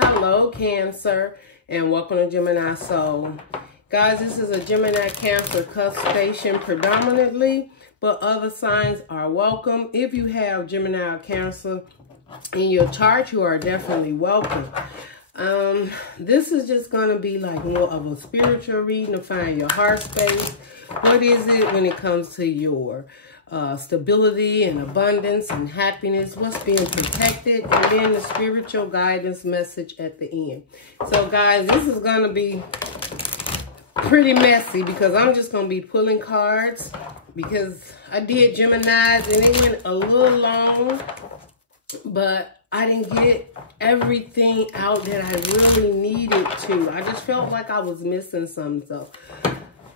Hello, Cancer, and welcome to Gemini Soul. Guys, this is a Gemini Cancer cusp station predominantly, but other signs are welcome. If you have Gemini or Cancer in your chart, you are definitely welcome. This is just going to be like more of a spiritual reading to find your heart space. What is it when it comes to your stability and abundance and happiness? What's being protected? And then the spiritual guidance message at the end. So guys, this is going to be pretty messy because I'm just going to be pulling cards because I did Gemini's and they went a little long, but I didn't get everything out that I really needed to. I just felt like I was missing something. So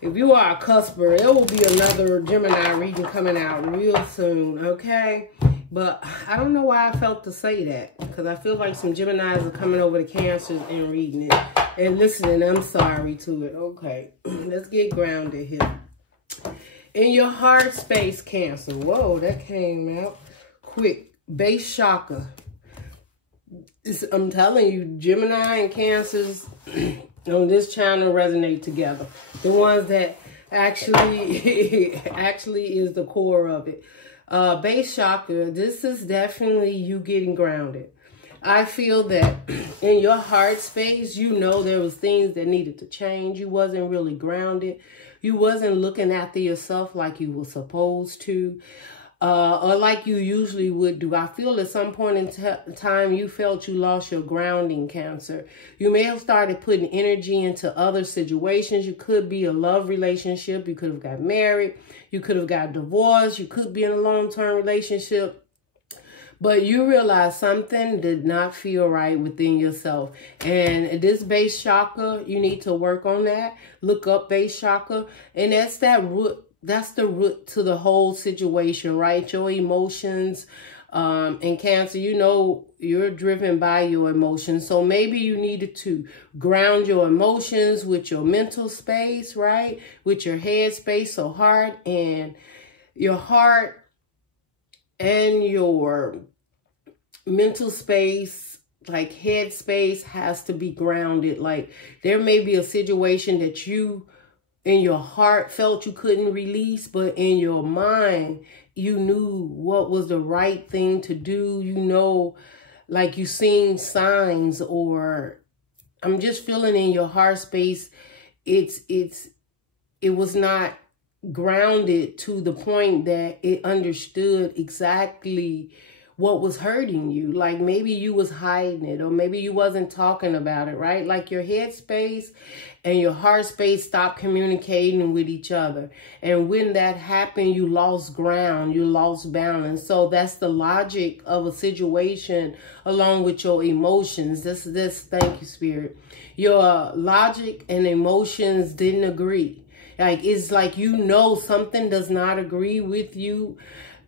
if you are a cusper, there will be another Gemini reading coming out real soon, okay? But I don't know why I felt to say that, because I feel like some Geminis are coming over to Cancer and reading it and listening. I'm sorry to it. Okay, let's get grounded here. In your heart space, Cancer. Whoa, that came out quick. Base chakra. I'm telling you, Gemini and Cancers on this channel resonate together. The ones that actually is the core of it. Base chakra, this is definitely you getting grounded. I feel that in your heart space, you know there was things that needed to change. You wasn't really grounded. You wasn't looking after yourself like you were supposed to. Or like you usually would do. I feel at some point in time you felt you lost your grounding, Cancer. You may have started putting energy into other situations. You could be a love relationship. You could have got married. You could have got divorced. You could be in a long-term relationship. But you realize something did not feel right within yourself. And this base chakra, you need to work on that. Look up base chakra. And that's that root. That's the root to the whole situation, right? Your emotions, and Cancer, you know, you're driven by your emotions. So maybe you needed to ground your emotions with your mental space, right? With your head space, so heart and your mental space, like head space, has to be grounded. Like there may be a situation that you in your heart felt you couldn't release, but in your mind, you knew what was the right thing to do. You know, like you seen signs, or I'm just feeling in your heart space, it was not grounded to the point that it understood exactly what was hurting you. Like maybe you was hiding it, or maybe you wasn't talking about it, right? Like your head space and your heart space stopped communicating with each other. And when that happened, you lost ground, you lost balance. So that's the logic of a situation along with your emotions. Thank you, Spirit. Your logic and emotions didn't agree. Like it's like, you know, something does not agree with you,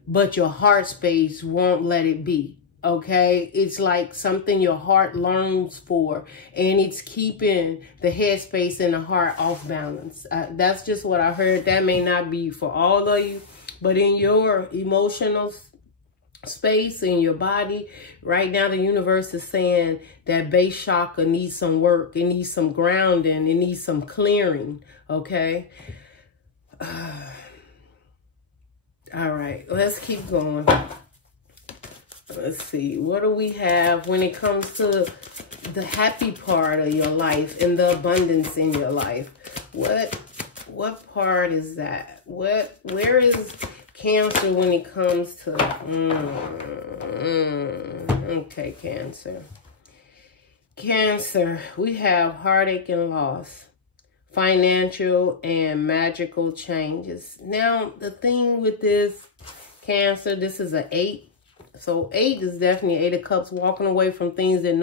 but your heart space won't let it be, okay? It's like something your heart longs for, and it's keeping the head space and the heart off balance. That's just what I heard. That may not be for all of you, but in your emotional space, in your body, right now the universe is saying that base chakra needs some work. It needs some grounding. It needs some clearing, okay? All right, let's keep going. Let's see. What do we have when it comes to the happy part of your life and the abundance in your life? What part is that? Where is Cancer when it comes to okay, Cancer, we have heartache and loss, financial and magical changes. Now, the thing with this, Cancer, this is an 8. So 8 is definitely 8 of Cups, walking away from things that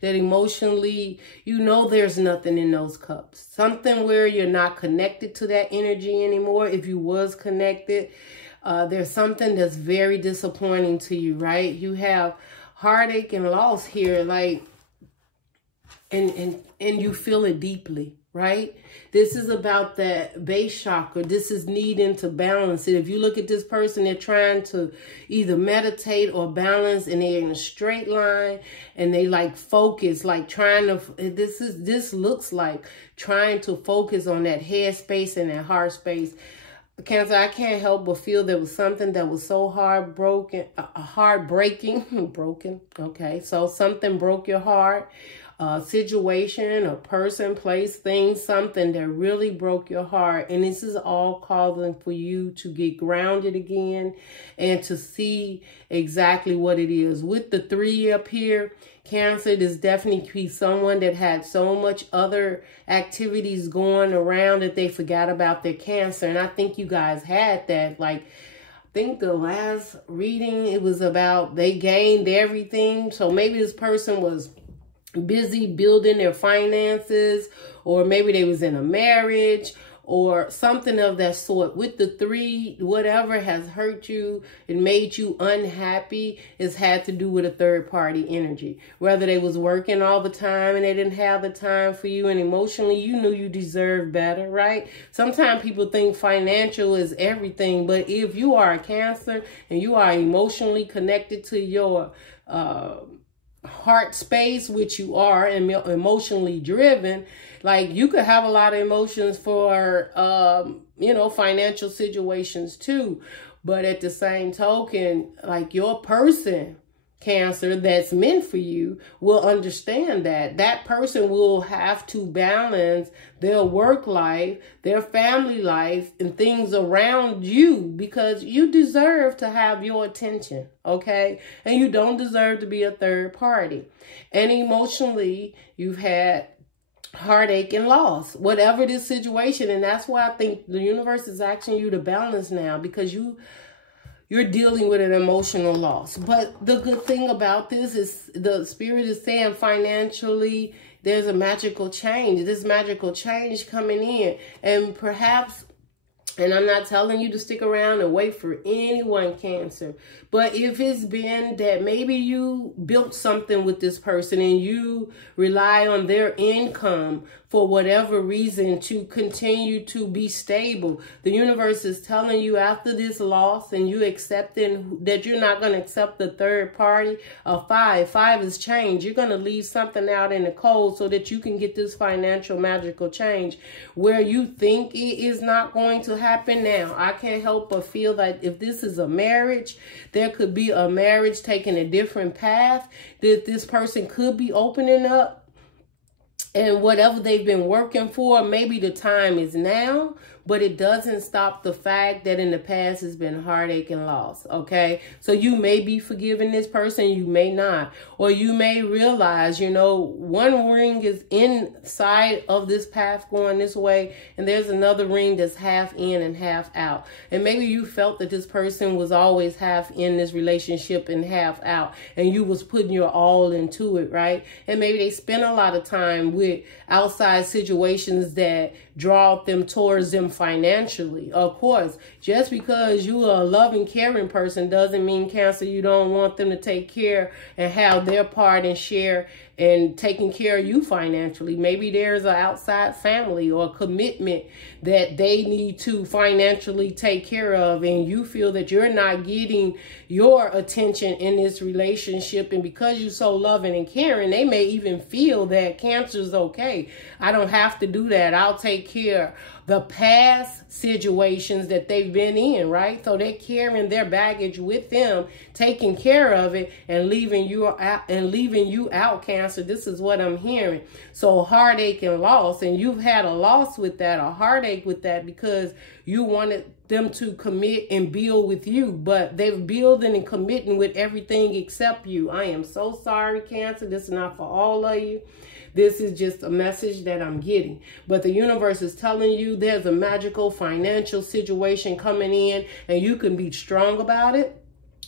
that emotionally, you know, there's nothing in those cups. Something where you're not connected to that energy anymore. If you was connected, there's something that's very disappointing to you, right? You have heartache and loss here, like, and you feel it deeply. right? This is about that base chakra. This is needing to balance it. If you look at this person, they're trying to either meditate or balance, and they're in a straight line, and they like focus, like trying to, this looks like trying to focus on that head space and that heart space. Cancer, I can't help but feel there was something that was so heartbreaking, broken. Okay, so something broke your heart. A situation, a person, place, thing, something that really broke your heart. And this is all calling for you to get grounded again and to see exactly what it is. With the 3 up here, Cancer, there's definitely someone that had so much other activities going around that they forgot about their Cancer. And I think you guys had that. Like, I think the last reading, it was about they gained everything. So maybe this person was busy building their finances, or maybe they was in a marriage or something of that sort. With the 3, whatever has hurt you and made you unhappy has had to do with a third party energy. Whether they was working all the time and they didn't have the time for you, and emotionally you knew you deserved better, right? Sometimes people think financial is everything, but if you are a Cancer and you are emotionally connected to your heart space, which you are, and emotionally driven, like you could have a lot of emotions for you know, financial situations too. But at the same token, like your person, Cancer, that's meant for you will understand that that person will have to balance their work life, their family life, and things around you, because you deserve to have your attention, okay? And you don't deserve to be a third party. And emotionally, you've had heartache and loss, whatever this situation. And that's why I think the universe is asking you to balance now, because you're dealing with an emotional loss. But the good thing about this is the spirit is saying financially, there's a magical change. This magical change coming in. And perhaps, and I'm not telling you to stick around and wait for anyone, Cancer, but if it's been that maybe you built something with this person and you rely on their income for whatever reason to continue to be stable, the universe is telling you after this loss and you accepting that you're not going to accept the third party. A 5 is change. You're going to leave something out in the cold so that you can get this financial magical change where you think it is not going to happen now. I can't help but feel like if this is a marriage, there could be a marriage taking a different path, that this person could be opening up. And whatever they've been working for, maybe the time is now, but it doesn't stop the fact that in the past has been heartache and loss, okay? So you may be forgiving this person, you may not. Or you may realize, you know, one ring is inside of this path going this way, and there's another ring that's half in and half out. And maybe you felt that this person was always half in this relationship and half out, and you was putting your all into it, right? And maybe they spent a lot of time with outside situations that draw them towards them financially. Of course, just because you are a loving, caring person doesn't mean, Cancer, you don't want them to take care and have their part and share and taking care of you financially. Maybe there's an outside family or commitment that they need to financially take care of, and you feel that you're not getting your attention in this relationship. And because you're so loving and caring, they may even feel that Cancer's okay. I don't have to do that. I'll take care the past situations that they've been in, right? So they're carrying their baggage with them, taking care of it, and leaving you out, Cancer. This is what I'm hearing. So heartache and loss, and you've had a loss with that, a heartache with that, because you wanted them to commit and build with you, but they're building and committing with everything except you. I am so sorry, Cancer. This is not for all of you. This is just a message that I'm getting. But the universe is telling you there's a magical financial situation coming in, and you can be strong about it.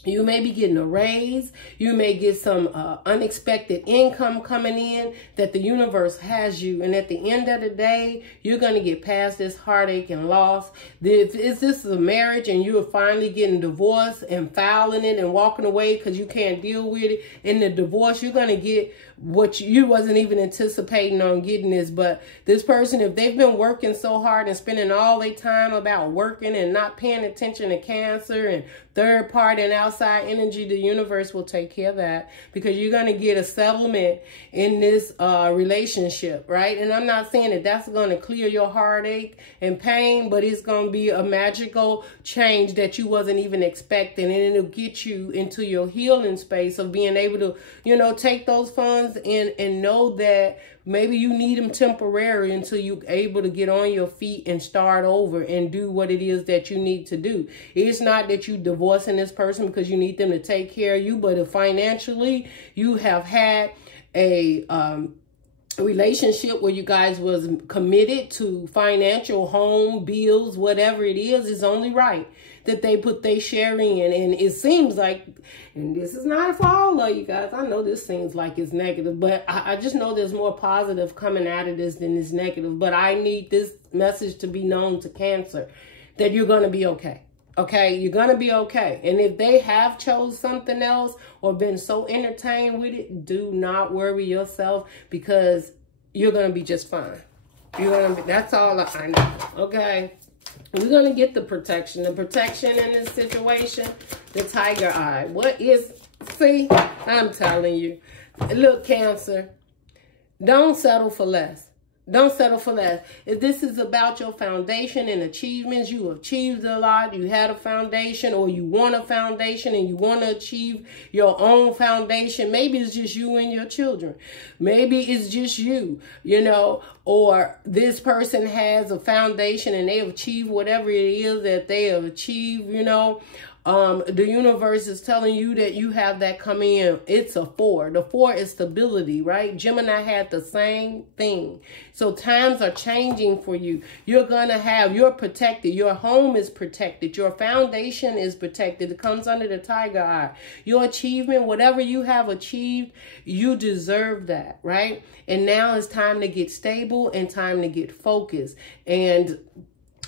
You may be getting a raise. You may get some unexpected income coming in that the universe has you. And at the end of the day, you're going to get past this heartache and loss. If this is a marriage and you're finally getting divorced and filing it and walking away because you can't deal with it, in the divorce, you're going to get what you wasn't even anticipating on getting this. But this person, if they've been working so hard and spending all their time about working and not paying attention to Cancer and third party and outside energy, the universe will take care of that, because you're going to get a settlement in this relationship, right? And I'm not saying that that's going to clear your heartache and pain, but it's going to be a magical change that you wasn't even expecting, and it'll get you into your healing space of being able to, you know, take those funds and know that maybe you need them temporary until you're able to get on your feet and start over and do what it is that you need to do. It's not that you divorcing this person because you need them to take care of you, but if financially you have had a relationship where you guys was committed to financial, home, bills, whatever it is, it's only right that they put their share in. And it seems like, and this is not for all of you guys, I know this seems like it's negative, but I just know there's more positive coming out of this than is negative. But I need this message to be known to Cancer, that you're going to be okay. Okay, you're going to be okay. And if they have chose something else or been so entertained with it, do not worry yourself, because you're going to be just fine. You're going to be, that's all I know. Okay. We're going to get the protection. The protection in this situation, the tiger eye. What is, see, I'm telling you. Look, Cancer, don't settle for less. Don't settle for less. If this is about your foundation and achievements, you achieved a lot, you had a foundation, or you want a foundation and you want to achieve your own foundation. Maybe it's just you and your children. Maybe it's just you, you know, or this person has a foundation and they have achieved whatever it is that they have achieved, you know. The universe is telling you that you have that coming in. It's a 4. The 4 is stability, right? Gemini had the same thing. So times are changing for you. You're protected. Your home is protected. Your foundation is protected. It comes under the tiger eye. Your achievement, whatever you have achieved, you deserve that, right? And now it's time to get stable and time to get focused. And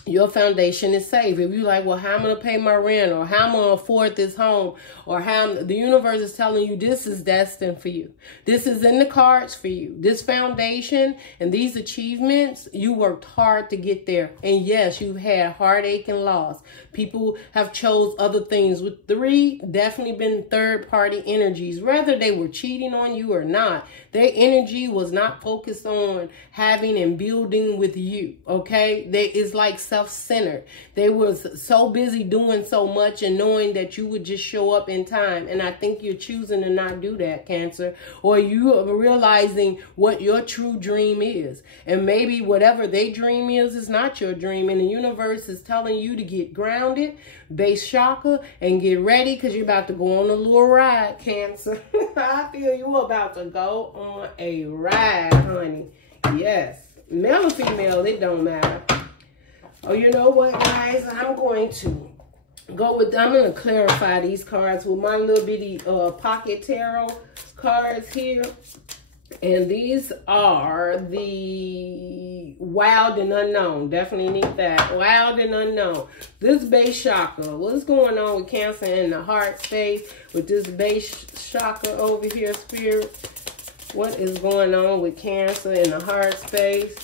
your foundation is safe. If you're like, well, how am I going to pay my rent, or how am I going to afford this home, or how, the universe is telling you this is destined for you. This is in the cards for you. This foundation and these achievements, you worked hard to get there. And yes, you've had heartache and loss. People have chose other things. With 3, definitely been third party energies. Whether they were cheating on you or not, their energy was not focused on having and building with you, okay? It's like self-centered. They was so busy doing so much and knowing that you would just show up in time. And I think you're choosing to not do that, Cancer. Or you are realizing what your true dream is. And maybe whatever their dream is not your dream. And the universe is telling you to get grounded, base chakra, and get ready, because you're about to go on a little ride, Cancer. I feel you about to go on a ride, honey. Yes. Male or female, it don't matter. Oh, you know what, guys? I'm going to clarify these cards with my little bitty pocket tarot cards here. And these are the wild and unknown. Definitely need that. Wild and unknown. This base chakra. What's going on with Cancer in the heart space with this base chakra over here, Spirit? What is going on with Cancer in the heart space?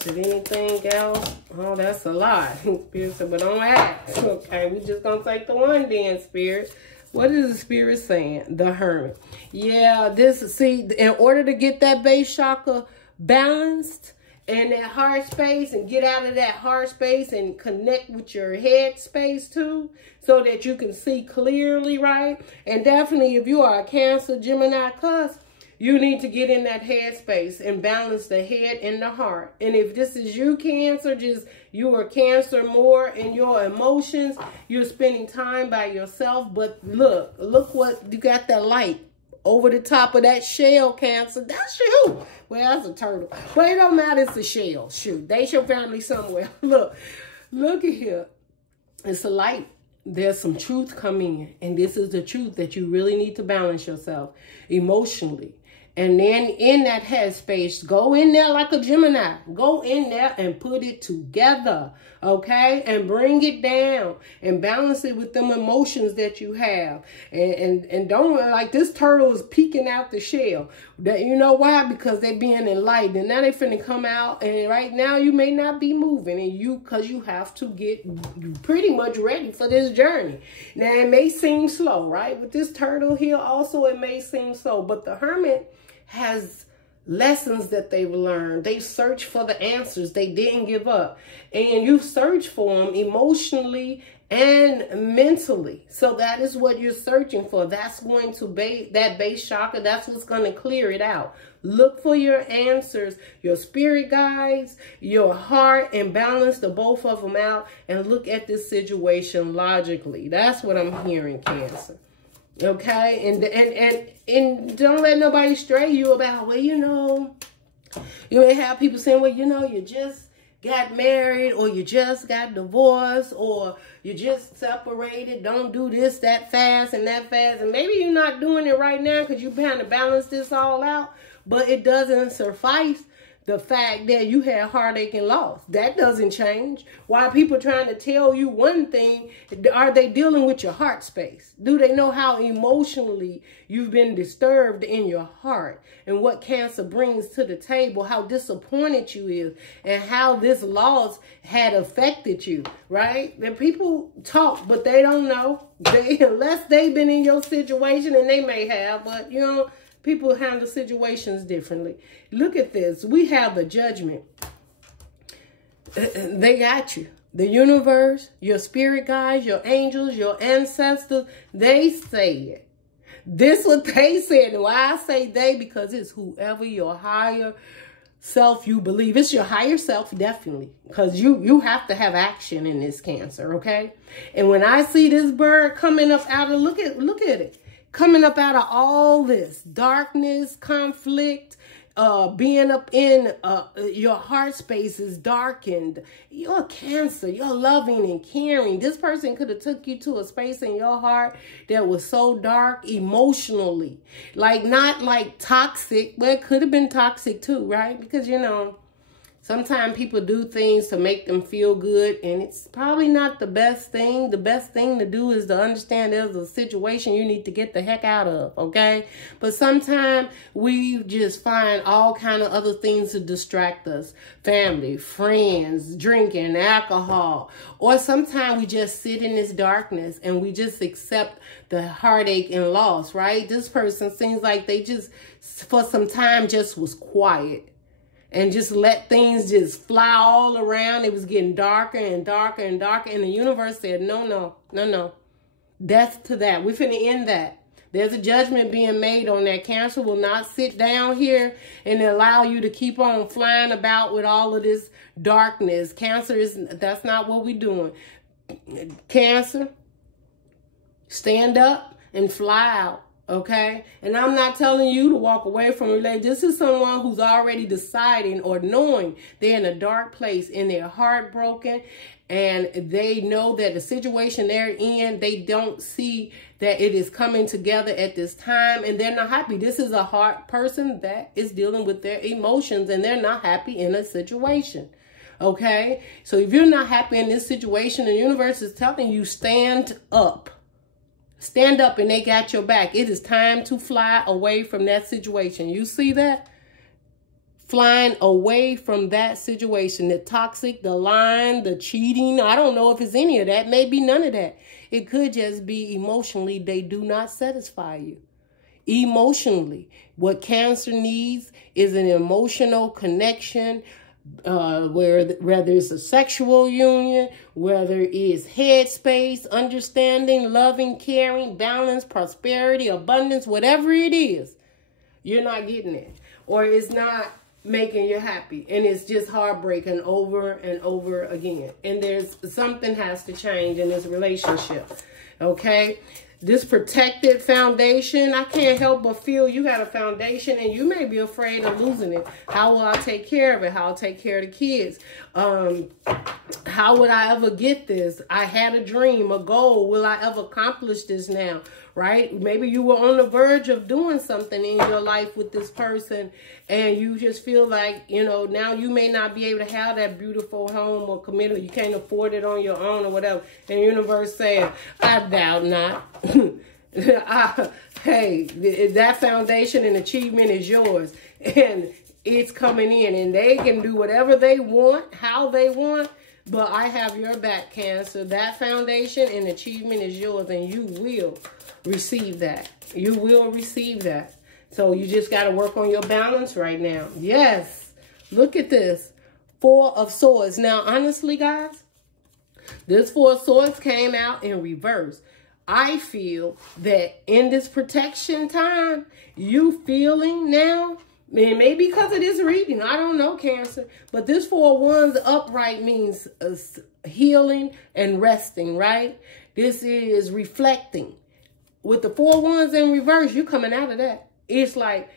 Is it anything else? Oh, that's a lot. Spirit said, but don't ask. Okay, we just gonna take the one then, Spirit. What is the Spirit saying? The Hermit. Yeah, see, in order to get that base chakra balanced and that heart space, and get out of that heart space and connect with your head space too, so that you can see clearly, right? And definitely if you are a Cancer, Gemini cusp, you need to get in that head space and balance the head and the heart. And if this is you, Cancer, just you are Cancer more in your emotions, you're spending time by yourself. But look what, you got that light over the top of that shell, Cancer. That's you. Well, that's a turtle. But it don't matter, it's a shell. Shoot, they your family somewhere. Look at here. It's a light. there's some truth coming in. And this is the truth that you really need to balance yourself emotionally. And then in that headspace, go in there like a Gemini. Go in there and put it together, okay? And bring it down and balance it with them emotions that you have. And don't, like this turtle is peeking out the shell. That, you know why? Because they're being enlightened. And now they finna come out. And right now you may not be moving. And because you have to get pretty much ready for this journey. Now it may seem slow, right? With this turtle here also it may seem slow. But the Hermit has lessons that they've learned. They searched for the answers. They didn't give up. And you search for them emotionally and mentally. So that is what you're searching for. That's going to be that base chakra. That's what's going to clear it out. Look for your answers, your spirit guides, your heart, and balance the both of them out and look at this situation logically. That's what I'm hearing, Cancer. Okay, and don't let nobody stray you about, well, you know, you may have people saying, well, you know, you just got married, or you just got divorced, or you just separated. Don't do this that fast and that fast. And maybe you're not doing it right now because you're trying to balance this all out, but it doesn't suffice the fact that you had heartache and loss. That doesn't change. Why are people trying to tell you one thing? Are they dealing with your heart space? Do they know how emotionally you've been disturbed in your heart and what Cancer brings to the table, how disappointed you is, and how this loss had affected you, right? And people talk, but they don't know. Unless they've been in your situation, and they may have, but you know, people handle situations differently. Look at this. We have the Judgment. They got you. The universe, your spirit guides, your angels, your ancestors, they say it. This is what they said. And why I say they, because it's whoever your higher self you believe. It's your higher self, definitely. Because you have to have action in this, Cancer, okay? And when I see this bird coming up out of, look at it. Coming up out of all this darkness, conflict, being up in your heart space is darkened. You're Cancer. You're loving and caring. This person could have took you to a space in your heart that was so dark emotionally. Like, not like toxic, but it could have been toxic too, right? Because, you know, sometimes people do things to make them feel good, and it's probably not the best thing. The best thing to do is to understand there's a situation you need to get the heck out of, okay? But sometimes we just find all kind of other things to distract us. Family, friends, drinking, alcohol. Or sometimes we just sit in this darkness and we just accept the heartache and loss, right? This person seems like they just, for some time, just was quiet. And just let things just fly all around. It was getting darker and darker and darker. And the universe said, no. Death to that. We're finna end that. There's a judgment being made on that. Cancer will not sit down here and allow you to keep on flying about with all of this darkness. Cancer that's not what we're doing. Cancer, stand up and fly out. Okay, and I'm not telling you to walk away from a relationship. This is someone who's already deciding or knowing they're in a dark place and they're heartbroken, and they know that the situation they're in, they don't see that it is coming together at this time, and they're not happy. This is a heart person that is dealing with their emotions, and they're not happy in a situation. Okay, so if you're not happy in this situation, the universe is telling you, stand up. Stand up, and they got your back. It is time to fly away from that situation. You see that? Flying away from that situation. The toxic, the lying, the cheating. I don't know if it's any of that. Maybe none of that. It could just be emotionally they do not satisfy you. Emotionally. What Cancer needs is an emotional connection, whether it's a sexual union, whether it's headspace, understanding, loving, caring, balance, prosperity, abundance, whatever it is, you're not getting it. Or it's not making you happy. And it's just heartbreaking over and over again. And something has to change in this relationship. Okay? this protected foundation. I can't help but feel you got a foundation and you may be afraid of losing it. How will I take care of it? How I'll take care of the kids? How would I ever get this? I had a dream, a goal. Will I ever accomplish this now? Right? Maybe you were on the verge of doing something in your life with this person and you just feel like, you know, now you may not be able to have that beautiful home or commitment. You can't afford it on your own or whatever. And the universe saying, I doubt not. Hey, that foundation and achievement is yours. And it's coming in and they can do whatever they want, how they want. But I have your back, Cancer. That foundation and achievement is yours and you will receive that. You will receive that. So you just got to work on your balance right now. Yes. Look at this. 4 of Swords. Now, honestly, guys, this 4 of Swords came out in reverse. I feel that in this protection time, you feeling now, maybe because of this reading, I don't know, Cancer, but this 4 of Wands upright means healing and resting, right? This is reflecting. With the 4 of Wands in reverse, you're coming out of that. It's like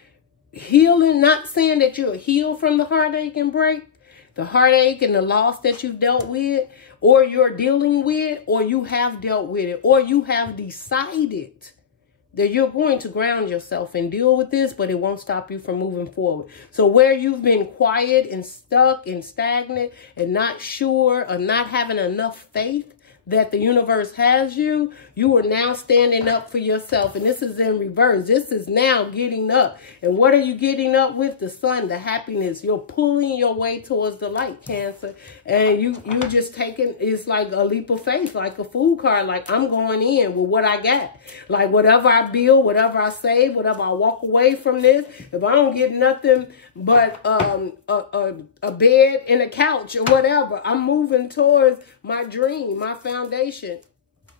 healing, not saying that you're healed from the heartache and break, the heartache and the loss that you've dealt with, or you're dealing with, or you have dealt with it, or you have decided that you're going to ground yourself and deal with this, but it won't stop you from moving forward. So where you've been quiet and stuck and stagnant and not sure or not having enough faith that the universe has you, you are now standing up for yourself. And this is in reverse. This is now getting up. And what are you getting up with? The sun, the happiness. You're pulling your way towards the light, Cancer. And you just taking, it's like a leap of faith, like a fool card. Like, I'm going in with what I got. Like, whatever I build, whatever I save, whatever I walk away from this, if I don't get nothing but a bed and a couch or whatever, I'm moving towards my dream, my foundation.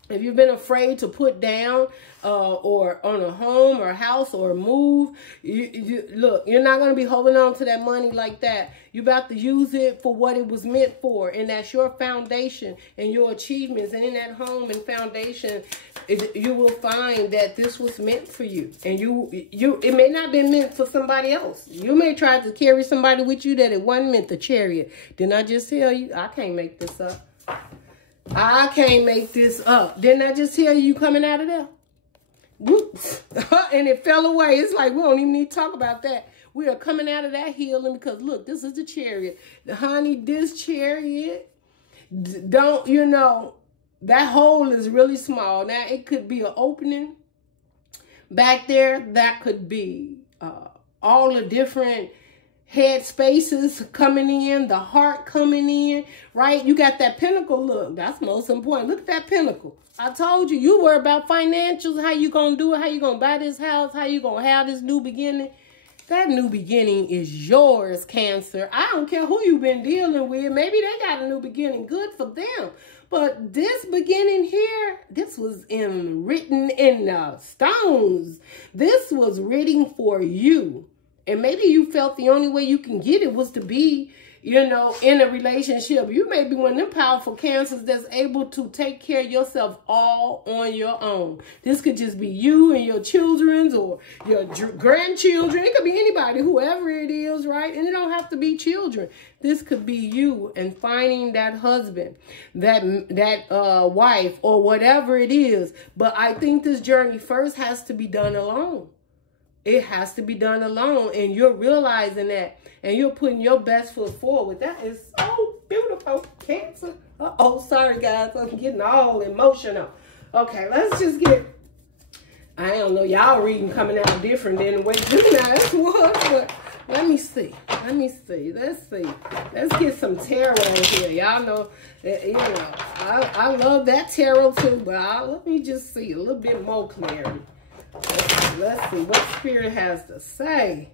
If you've been afraid to put down or on a home or a house or move, look, you're not going to be holding on to that money like that. You're about to use it for what it was meant for, and that's your foundation and your achievements. And in that home and foundation, you will find that this was meant for you. And it may not be meant for somebody else. You may try to carry somebody with you that it wasn't meant. The Chariot. Didn't I just tell you? I can't make this up. I can't make this up. Didn't I just tell you coming out of there? Whoops. And it fell away. It's like, we don't even need to talk about that. We are coming out of that healing because, look, this is the Chariot. Honey, this Chariot, don't, you know, that hole is really small. Now, it could be an opening back there. That could be all the different head spaces coming in, the heart coming in, right? You got that pinnacle look. That's most important. Look at that pinnacle. I told you, you worry about financials, how you going to do it, how you going to buy this house, how you going to have this new beginning. That new beginning is yours, Cancer. I don't care who you've been dealing with. Maybe they got a new beginning. Good for them. But this beginning here, this was written in stones. This was written for you. And maybe you felt the only way you can get it was to be, you know, in a relationship. You may be one of them powerful Cancers that's able to take care of yourself all on your own. This could just be you and your children's or your grandchildren. It could be anybody, whoever it is, right? And it don't have to be children. This could be you and finding that husband, that wife, or whatever it is. But I think this journey first has to be done alone. It has to be done alone, and you're realizing that, and you're putting your best foot forward. That is so beautiful, Cancer. Uh-oh, sorry, guys. I'm getting all emotional. Okay, let's just get, I don't know, y'all reading coming out different than the way Gemini's was, but let me see. Let's see. Let's get some tarot in here. Y'all know, you know, I love that tarot too, but let me just see a little bit more clarity. Let's see what Spirit has to say.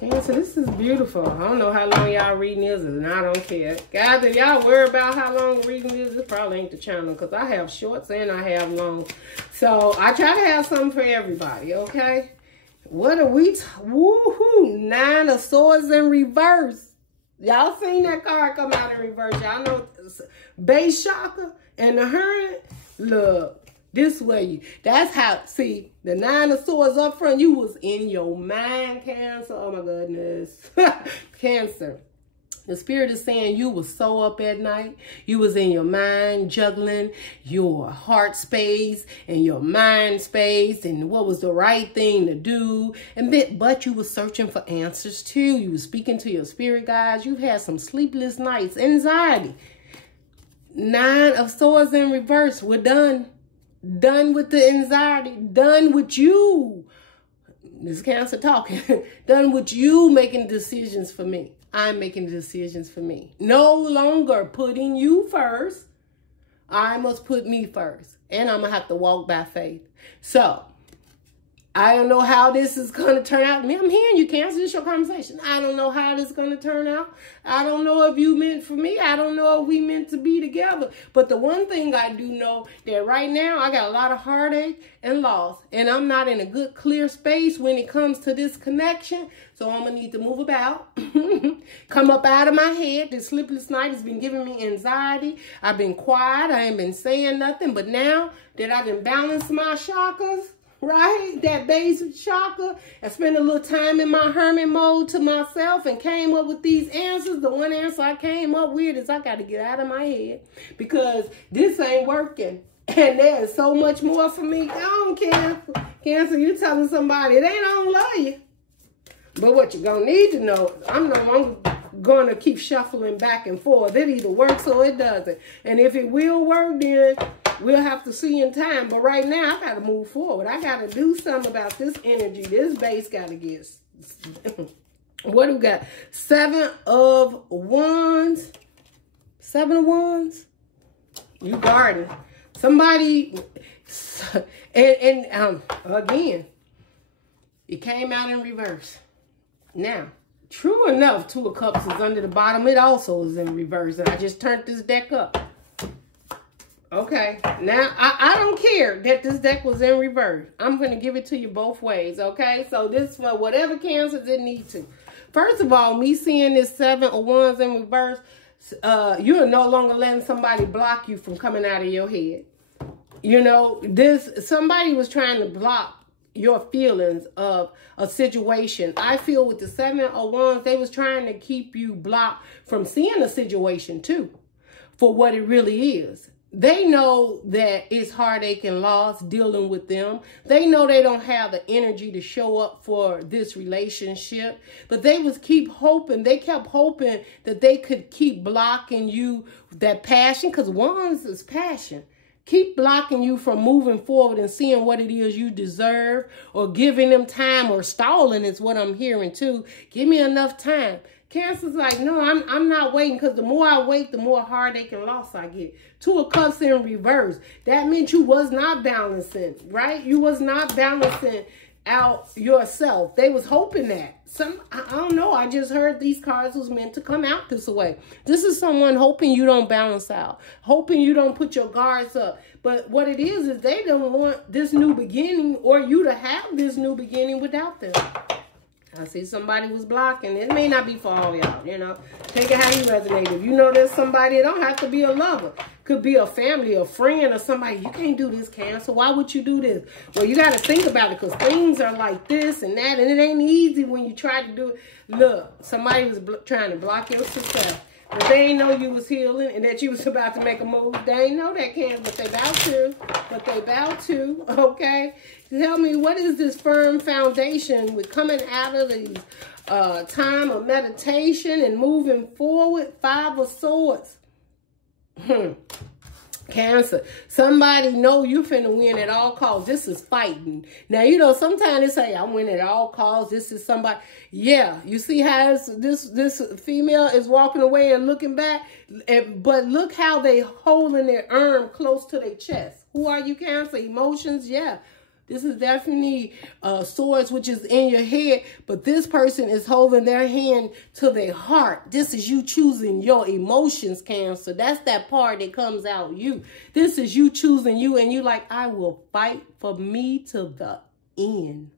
Cancer, this is beautiful. I don't know how long y'all reading is, and I don't care. Guys, if y'all worry about how long reading is, it probably ain't the channel, because I have shorts and I have long. So I try to have something for everybody, okay? What are we? Woohoo! 9 of Swords in reverse. Y'all seen that card come out in reverse. Y'all know Base Chakra and the Hermit. Look, this way that's how, see, the 9 of Swords up front, you was in your mind, Cancer. Oh my goodness. Cancer. The Spirit is saying you was so up at night. You was in your mind juggling your heart space and your mind space and what was the right thing to do. But you was searching for answers too. You was speaking to your spirit guides. You've had some sleepless nights, anxiety. 9 of Swords in reverse. We're done. Done with the anxiety. Done with you. This is Cancer talking. Done with you making decisions for me. I'm making decisions for me. No longer putting you first. I must put me first. And I'm going to have to walk by faith. So, I don't know how this is going to turn out. I'm hearing you, Cancer. This is your conversation. I don't know how this is going to turn out. I don't know if you meant for me. I don't know if we meant to be together. But the one thing I do know, that right now I got a lot of heartache and loss. And I'm not in a good, clear space when it comes to this connection. So I'm going to need to move about. Come up out of my head. This sleepless night has been giving me anxiety. I've been quiet. I ain't been saying nothing. But now that I've been balancing my chakras, right? That basic chakra, I spent a little time in my hermit mode to myself and came up with these answers. The one answer I came up with is I got to get out of my head because this ain't working. And there's so much more for me. Go on, Cancer. Cancer, you telling somebody they don't love you. But what you're going to need to know, I'm going to keep shuffling back and forth. It either works or it doesn't. And if it will work, then we'll have to see in time. But right now, I got to move forward. I got to do something about this energy. This base got to get... What do we got? 7 of Wands. 7 of Wands. You guarding. Somebody... And again, it came out in reverse. Now, true enough, 2 of Cups is under the bottom. It also is in reverse. And I just turned this deck up. Okay. Now, I don't care that this deck was in reverse. I'm going to give it to you both ways. Okay. So this for whatever Cancers it need to. First of all, me seeing this 7 of Wands in reverse, you're no longer letting somebody block you from coming out of your head. You know, somebody was trying to block your feelings of a situation. I feel with the 7 of Wands, they was trying to keep you blocked from seeing a situation too, for what it really is. They know that it's heartache and loss dealing with them. They know they don't have the energy to show up for this relationship, but they kept hoping that they could keep blocking you, that passion, because Wands is passion. Keep blocking you from moving forward and seeing what it is you deserve, or giving them time, or stalling is what I'm hearing too. Give me enough time. Cancer's like, no, I'm not waiting, because the more I wait, the more heartache and loss I get. 2 of Cups in reverse. That meant you was not balancing, right? You was not balancing out yourself. They was hoping that. I don't know. I just heard these cards was meant to come out this way. This is someone hoping you don't balance out, hoping you don't put your guards up. But what it is they don't want this new beginning, or you to have this new beginning without them. I see somebody was blocking. It may not be for all y'all, you know. Take it how you resonate. If you know there's somebody, it don't have to be a lover. Could be a family, a friend, or somebody. You can't do this, Cancer. Why would you do this? Well, you got to think about it, because things are like this and that, and it ain't easy when you try to do it. Look, somebody was trying to block your success. But they ain't know you was healing and that you was about to make a move. They ain't know that, Cancer, but they about to. But they about to, okay? Tell me, what is this firm foundation with coming out of these time of meditation and moving forward? 5 of Swords. Cancer. Somebody know you finna win at all costs. This is fighting. Now, you know, sometimes they say, I win at all costs. This is somebody. Yeah, you see how this female is walking away and looking back? But look how they holding their arm close to their chest. Who are you, Cancer? Emotions? Yeah. This is definitely swords, which is in your head. But this person is holding their hand to their heart. This is you choosing your emotions, Cancer. That's that part that comes out you. This is you choosing you. And you like, I will fight for me to the end.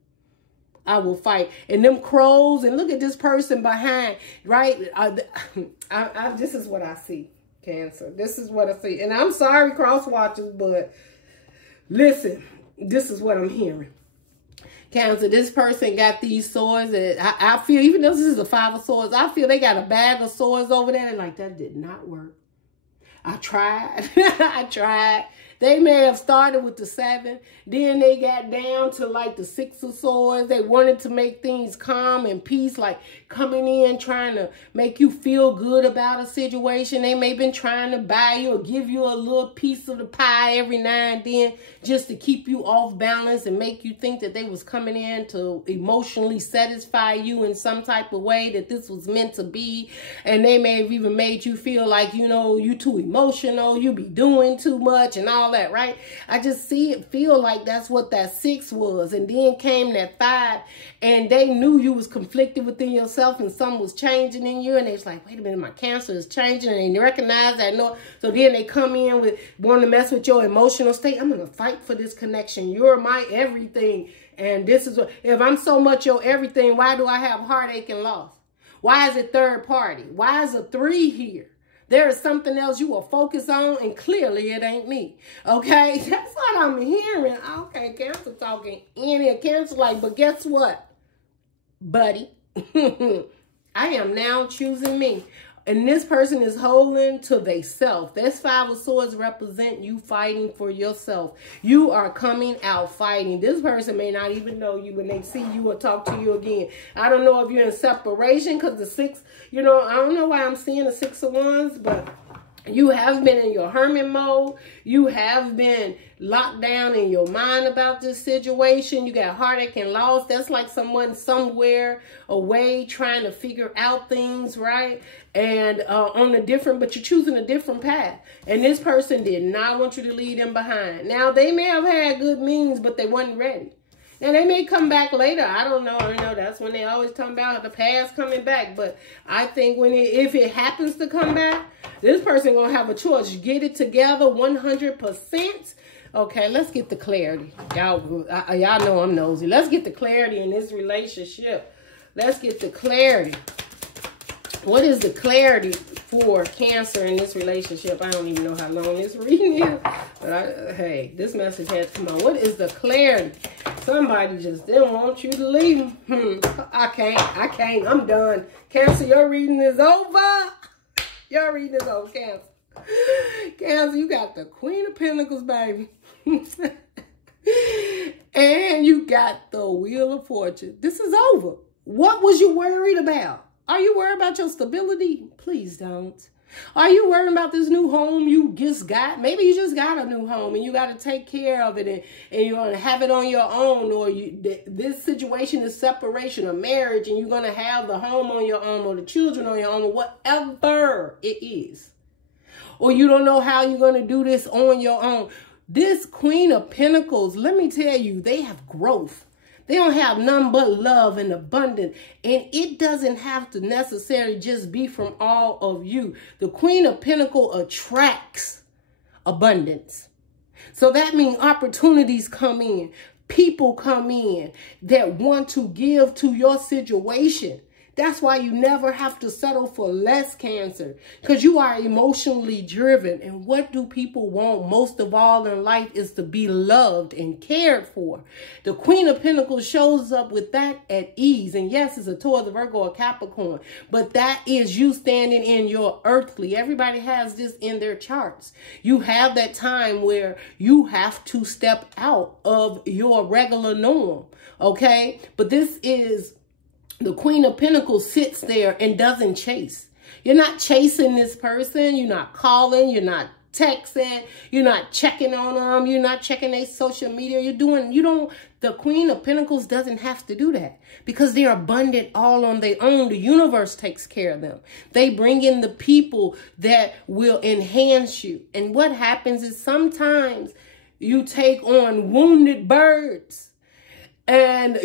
I will fight. And them crows. And look at this person behind, right? This is what I see. Cancer. This is what I see. And I'm sorry, cross watchers, but listen, this is what I'm hearing. Cancer, this person got these swords that I feel, even though this is a 5 of swords, I feel they got a bag of swords over there. And like, that did not work. I tried. I tried. They may have started with the 7. Then they got down to like the 6 of swords. They wanted to make things calm and peace, like coming in, trying to make you feel good about a situation. They may have been trying to buy you or give you a little piece of the pie every now and then just to keep you off balance and make you think that they was coming in to emotionally satisfy you in some type of way, that this was meant to be. And they may have even made you feel like, you know, you too emotional, you be doing too much and all that, right? I just feel like that's what that 6 was. And then came that 5, and they knew you was conflicted within yourself and something was changing in you, and they was like, wait a minute, my Cancer is changing, and they recognize that. No, so then they come in with wanting to mess with your emotional state. I'm gonna fight for this connection. You're my everything, and this is what, if I'm so much your everything, why do I have heartache and loss? Why is it third party? Why is a 3 here? There is something else you will focus on, and clearly it ain't me. Okay? That's what I'm hearing. Okay, Cancer talking in here. Cancer like, but guess what, buddy? I am now choosing me. And this person is holding to theyself. This 5 of swords represent you fighting for yourself. You are coming out fighting. This person may not even know you when they see you or talk to you again. I don't know if you're in separation, because the 6, you know, I don't know why I'm seeing the 6 of Wands, but you have been in your hermit mode. You have been locked down in your mind about this situation. You got heartache and loss. That's like someone somewhere away trying to figure out things, right? And on a different, but you're choosing a different path. And this person did not want you to leave them behind. Now, they may have had good means, but they wasn't ready. Now, they may come back later. I don't know. I know that's when they always talk about the past coming back. But I think if it happens to come back, this person going to have a choice. Get it together 100%. Okay, let's get the clarity. Y'all know I'm nosy. Let's get the clarity in this relationship. Let's get the clarity. What is the clarity for Cancer in this relationship? I don't even know how long this reading is. But hey, this message had to come on. What is the clarity? Somebody just didn't want you to leave. I can't. I'm done. Cancer, your reading is over. Your reading is over, Cancer. Cancer, you got the Queen of Pentacles, baby. And you got the Wheel of Fortune. This is over. What was you worried about? Are you worried about your stability? Please don't. Are you worried about this new home you just got? Maybe you just got a new home and you got to take care of it, and you're going to have it on your own, or this situation is separation or marriage, and you're going to have the home on your own or the children on your own or whatever it is. Or you don't know how you're going to do this on your own. This Queen of Pentacles, let me tell you, they have growth. They don't have none but love and abundance. And it doesn't have to necessarily just be from all of you. The Queen of Pentacles attracts abundance. So that means opportunities come in. People come in that want to give to your situation. That's why you never have to settle for less, Cancer, because you are emotionally driven. And what do people want most of all in life is to be loved and cared for. The Queen of Pentacles shows up with that at ease. And yes, it's a Taurus, a Virgo, a Capricorn, but that is you standing in your earthly. Everybody has this in their charts. You have that time where you have to step out of your regular norm, okay? But this is... the Queen of Pentacles sits there and doesn't chase. You're not chasing this person. You're not calling. You're not texting. You're not checking on them. You're not checking their social media. The Queen of Pentacles doesn't have to do that because they're abundant all on their own. The universe takes care of them. They bring in the people that will enhance you. And what happens is sometimes you take on wounded birds. And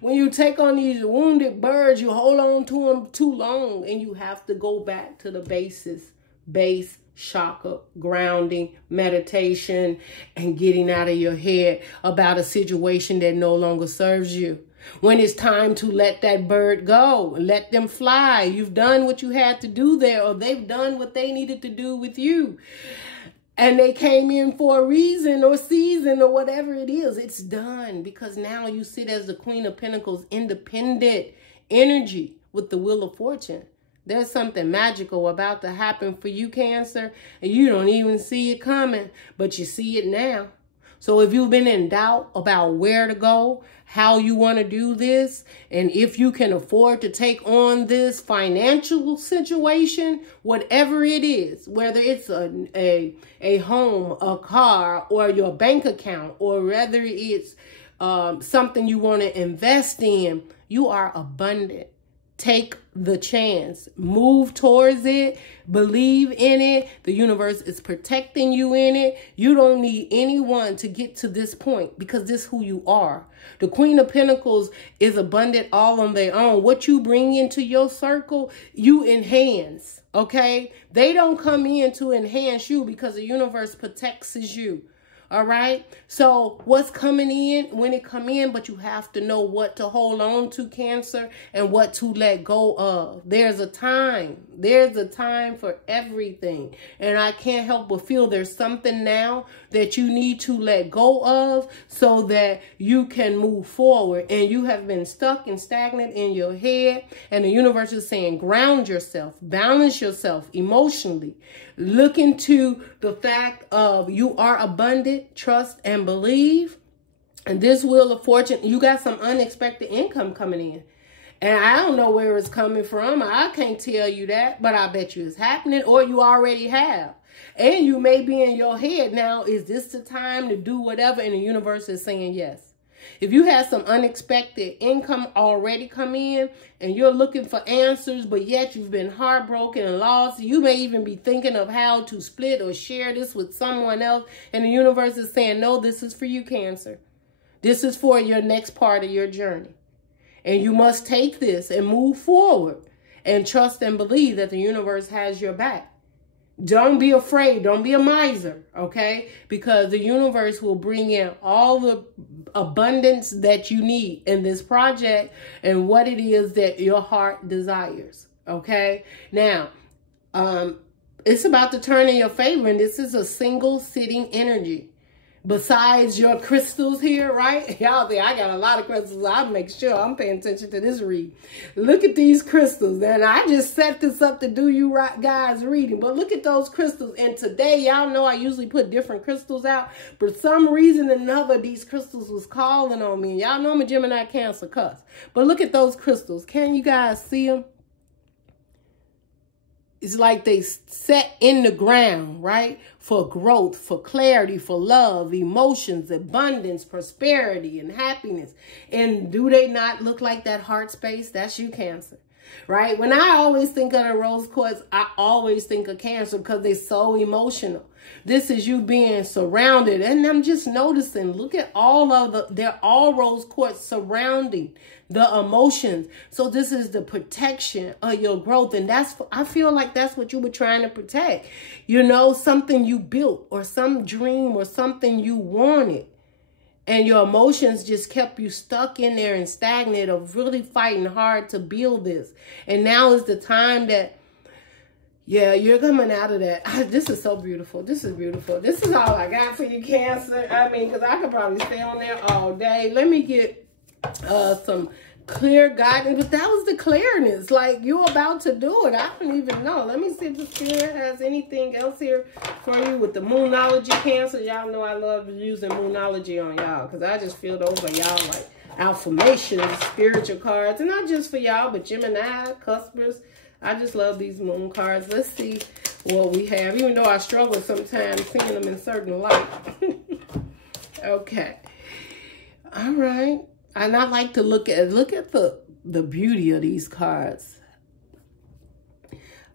when you take on these wounded birds, you hold on to them too long, and you have to go back to the base chakra, grounding, meditation, and getting out of your head about a situation that no longer serves you. When it's time to let that bird go, let them fly. You've done what you had to do there, or they've done what they needed to do with you. And they came in for a reason or season or whatever it is. It's done, because now you sit as the Queen of Pentacles, independent energy with the Wheel of Fortune. There's something magical about to happen for you, Cancer, and you don't even see it coming, but you see it now. So if you've been in doubt about where to go, how you want to do this, and if you can afford to take on this financial situation, whatever it is, whether it's a home, a car, or your bank account, or whether it's something you want to invest in, you are abundant. Take the chance. Move towards it. Believe in it. The universe is protecting you in it. You don't need anyone to get to this point, because this is who you are. The Queen of Pentacles is abundant all on their own. What you bring into your circle, you enhance. Okay? They don't come in to enhance you, because the universe protects you. All right. So what's coming in when it come in, but you have to know what to hold on to, Cancer, and what to let go of. There's a time. There's a time for everything. And I can't help but feel there's something now that you need to let go of so that you can move forward. And you have been stuck and stagnant in your head. And the universe is saying, ground yourself, balance yourself emotionally. Look into the fact of you are abundant, trust and believe. And this Wheel of Fortune, you got some unexpected income coming in. And I don't know where it's coming from. I can't tell you that, but I bet you it's happening, or you already have. And you may be in your head now, is this the time to do whatever? And the universe is saying yes. If you have some unexpected income already come in and you're looking for answers, but yet you've been heartbroken and lost, you may even be thinking of how to split or share this with someone else. And the universe is saying, no, this is for you, Cancer. This is for your next part of your journey. And you must take this and move forward and trust and believe that the universe has your back. Don't be afraid. Don't be a miser, okay? Because the universe will bring in all the abundance that you need in this project and what it is that your heart desires, okay? Now, it's about to turn in your favor, and this is a single sitting energy. Besides your crystals here, right? Y'all think I got a lot of crystals. I'll make sure I'm paying attention to this read. Look at these crystals. And I just set this up to do you guys reading. But look at those crystals. And today, y'all know I usually put different crystals out. For some reason or another, these crystals was calling on me. Y'all know I'm a Gemini, Cancer, cuss. But look at those crystals. Can you guys see them? It's like they set in the ground, right? For growth, for clarity, for love, emotions, abundance, prosperity, and happiness. And do they not look like that heart space? That's you, Cancer, right? When I always think of the rose quartz, I always think of Cancer because they're so emotional. This is you being surrounded. And I'm just noticing, look at all of they're all rose quartz surrounding the emotions. So this is the protection of your growth. And I feel like that's what you were trying to protect. You know, something you built or some dream or something you wanted. And your emotions just kept you stuck in there and stagnant of really fighting hard to build this. And now is the time that, yeah, you're coming out of that. This is so beautiful. This is beautiful. This is all I got for you, Cancer. I mean, because I could probably stay on there all day. Let me get some clear guidance. But that was the clearness. Like, you're about to do it. I don't even know. Let me see if the Spirit has anything else here for you with the Moonology, Cancer. Y'all know I love using Moonology on y'all because I just feel those are y'all like affirmations, spiritual cards. And not just for y'all, but Gemini, Cuspers. I just love these moon cards. Let's see what we have, even though I struggle sometimes seeing them in certain light. Okay. All right. And I like to look at the beauty of these cards.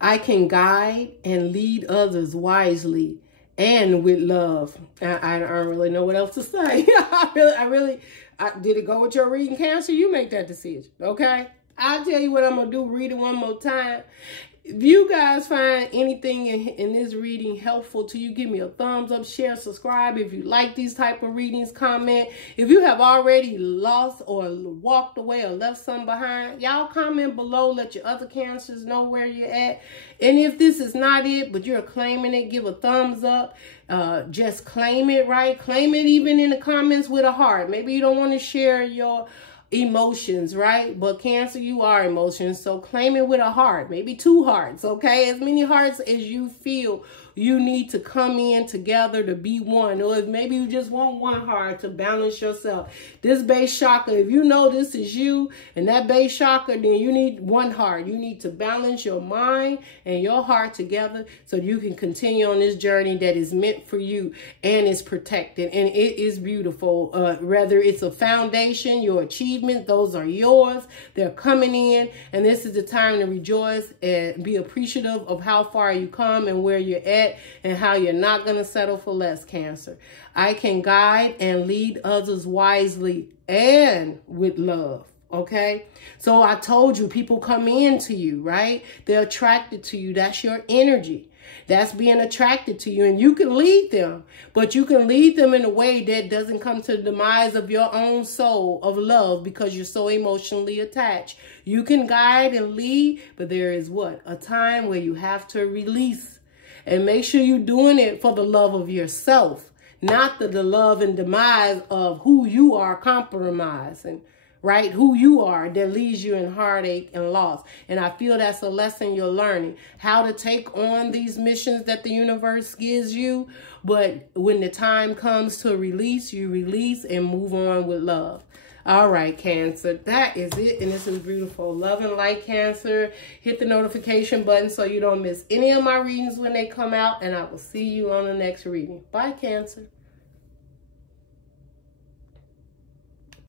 I can guide and lead others wisely and with love. I don't really know what else to say. Did it go with your reading, Cancer? You make that decision, okay? I'll tell you what I'm going to do. Read it one more time. If you guys find anything in this reading helpful to you, give me a thumbs up, share, subscribe. If you like these type of readings, comment. If you have already lost or walked away or left some behind, y'all comment below. Let your other Cancers know where you're at. And if this is not it, but you're claiming it, give a thumbs up. Just claim it, right? Claim it even in the comments with a heart. Maybe you don't want to share your emotions, right? But Cancer, you are emotions, so claim it with a heart, maybe 2 hearts, okay? As many hearts as you feel you need to come in together to be one. Or if maybe you just want 1 heart to balance yourself. This base chakra, if you know this is you and that base chakra, then you need 1 heart. You need to balance your mind and your heart together so you can continue on this journey that is meant for you and is protected. And it is beautiful. Whether it's a foundation, your achievement, those are yours. They're coming in. And this is the time to rejoice and be appreciative of how far you come and where you're at, and how you're not going to settle for less, Cancer. I can guide and lead others wisely and with love. Okay, so I told you, people come into you, right? They're attracted to you. That's your energy. That's being attracted to you, and you can lead them, but you can lead them in a way that doesn't come to the demise of your own soul of love, because you're so emotionally attached. You can guide and lead, but there is what? A time where you have to release. And make sure you're doing it for the love of yourself, not the love and demise of who you are compromising, right? Who you are that leaves you in heartache and loss. And I feel that's a lesson you're learning, how to take on these missions that the universe gives you. But when the time comes to release, you release and move on with love. All right, Cancer, that is it. And this is beautiful. Love and light, Cancer. Hit the notification button so you don't miss any of my readings when they come out. And I will see you on the next reading. Bye, Cancer.